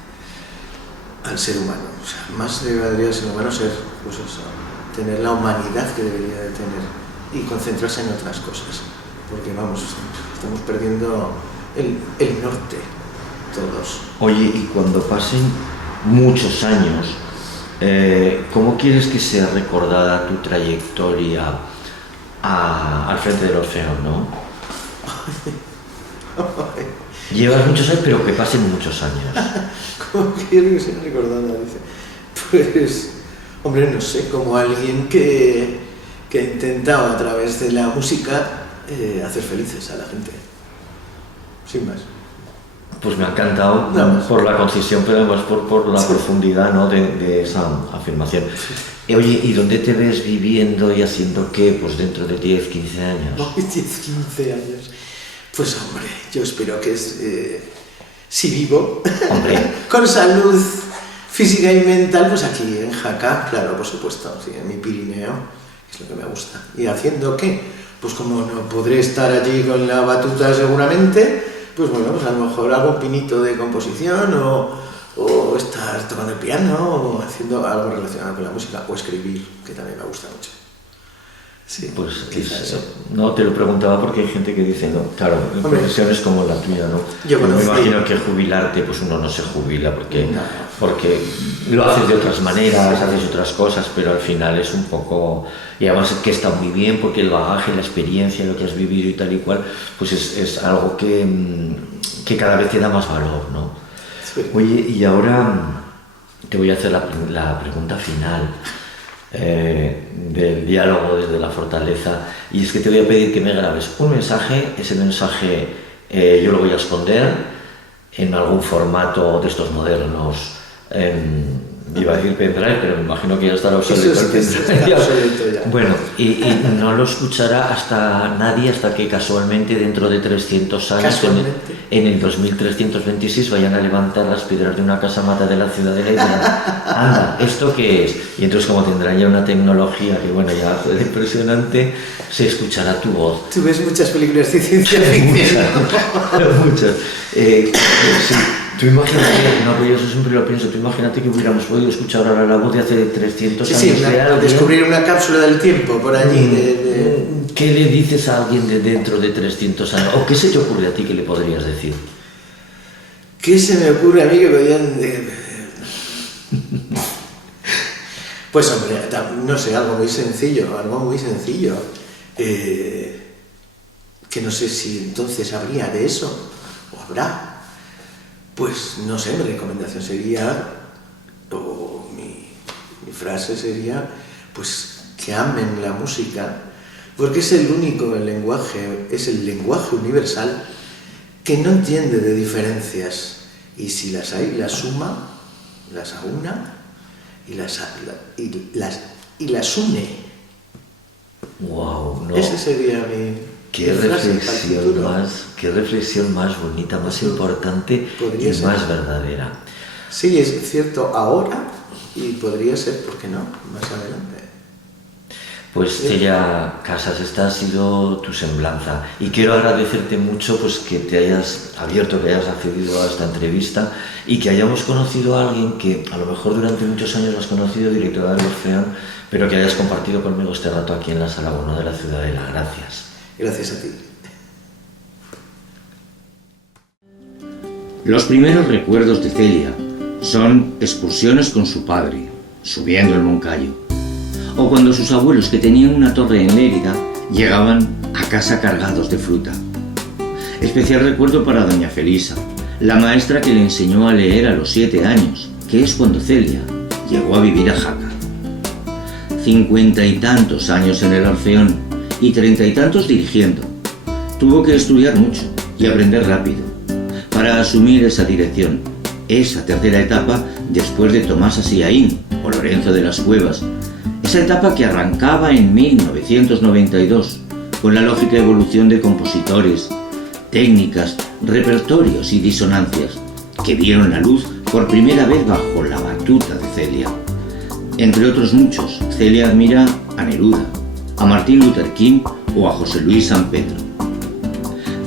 Al ser humano. O sea, más le valdría al ser humano ser, pues eso, tener la humanidad que debería de tener y concentrarse en otras cosas. Porque vamos, estamos perdiendo el norte, todos. Oye, y cuando pasen muchos años, ¿cómo quieres que sea recordada tu trayectoria al frente del Orfeón, no? Llevas muchos años, pero que pasen muchos años. ¿Cómo quiero que sea recordada? Dice. Pues, hombre, no sé, como alguien que ha intentado a través de la música hacer felices a la gente. Sin más. Pues me ha encantado por la concisión, pero además por la profundidad, ¿no? de esa afirmación. Oye, ¿y dónde te ves viviendo y haciendo qué? Pues dentro de 10, 15 años. 10, 15 años. Pues hombre, yo espero que si vivo, hombre. con salud física y mental, pues aquí en Jaca, claro, por supuesto, sí, en mi Pirineo, es lo que me gusta. ¿Y haciendo qué? Pues como no podré estar allí con la batuta seguramente, pues bueno, pues a lo mejor hago un pinito de composición o estar tocando el piano o haciendo algo relacionado con la música o escribir, que también me gusta mucho. Sí, pues no te lo preguntaba porque hay gente que dice, no, claro, en profesiones como la tuya, ¿no? Yo me imagino que jubilarte, pues uno no se jubila porque lo haces de otras maneras, haces otras cosas, pero al final es un poco, y además que está muy bien porque el bagaje, la experiencia, lo que has vivido y tal y cual, pues es algo que cada vez te da más valor, ¿no? Sí. Oye, y ahora te voy a hacer la pregunta final. Del diálogo desde la fortaleza, y es que te voy a pedir que me grabes un mensaje. Ese mensaje yo lo voy a esconder en algún formato de estos modernos, iba a decir pendrive, pero me imagino que ya estará obsoleto el pendrive. Bueno, y no lo escuchará nadie hasta que casualmente dentro de 300 años, en el 2326, vayan a levantar las piedras de una casamata de la ciudadela y dirán, anda, ¿esto qué es? Y entonces, como tendrán ya una tecnología que bueno, ya es impresionante, se escuchará tu voz. Tú ves muchas películas de ciencia ficción. Muchas. Sí. Tú imagínate, no, yo eso siempre lo pienso, tú imagínate que hubiéramos podido escuchar ahora la voz de hace 300 años de alguien. Descubrir una cápsula del tiempo por allí. ¿Qué le dices a alguien de dentro de 300 años? ¿O qué se te ocurre a ti que le podrías decir? ¿Qué se me ocurre a mí que podrían...? Pues hombre, no sé, algo muy sencillo. Que no sé si entonces habría de eso, o habrá. Pues no sé, mi recomendación sería, o mi frase sería, pues que amen la música, porque es el único lenguaje, es el lenguaje universal que no entiende de diferencias, y si las hay, las suma, las aúna y las une. Wow, no. Ese sería mi... Qué reflexión más bonita, más importante y más verdadera. Sí, es cierto ahora y podría ser, ¿por qué no?, más adelante. Pues Celia Casas, esta ha sido tu semblanza y quiero agradecerte mucho pues que te hayas abierto, que hayas accedido a esta entrevista y que hayamos conocido a alguien que a lo mejor durante muchos años has conocido, directora del Orfeón, pero que hayas compartido conmigo este rato aquí en la Sala 1 de la Ciudadela. Gracias. Gracias a ti. Los primeros recuerdos de Celia son excursiones con su padre, subiendo el Moncayo, o cuando sus abuelos, que tenían una torre en Lérida, llegaban a casa cargados de fruta. Especial recuerdo para doña Felisa, la maestra que le enseñó a leer a los 7 años, que es cuando Celia llegó a vivir a Jaca. 50 y tantos años en el Orfeón y 30 y tantos dirigiendo. Tuvo que estudiar mucho y aprender rápido para asumir esa dirección, esa tercera etapa después de Tomás Asiaín o Lorenzo de las Cuevas, esa etapa que arrancaba en 1992 con la lógica evolución de compositores, técnicas, repertorios y disonancias que vieron la luz por primera vez bajo la batuta de Celia. Entre otros muchos, Celia admira a Neruda, a Martin Luther King o a José Luis San Pedro.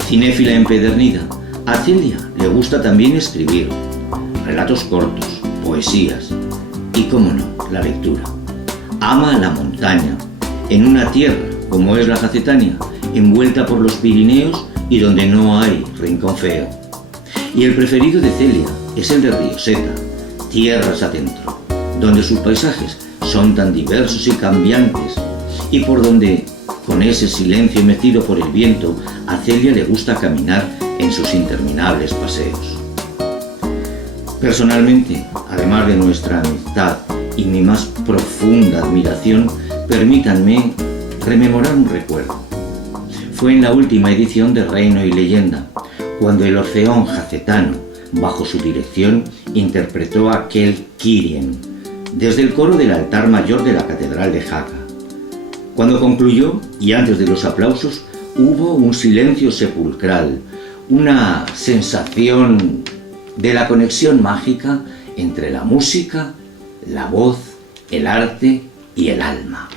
Cinéfila empedernida, a Celia le gusta también escribir relatos cortos, poesías y, cómo no, la lectura. Ama la montaña, en una tierra como es la Jacetania, envuelta por los Pirineos y donde no hay rincón feo. Y el preferido de Celia es el de Rioseta, tierras adentro, donde sus paisajes son tan diversos y cambiantes y por donde, con ese silencio mecido por el viento, a Celia le gusta caminar en sus interminables paseos. Personalmente, además de nuestra amistad y mi más profunda admiración, permítanme rememorar un recuerdo. Fue en la última edición de Reino y Leyenda, cuando el Orfeón Jacetano, bajo su dirección, interpretó aquel Kyrien, desde el coro del altar mayor de la Catedral de Jaca. Cuando concluyó, y antes de los aplausos, hubo un silencio sepulcral, una sensación de la conexión mágica entre la música, la voz, el arte y el alma.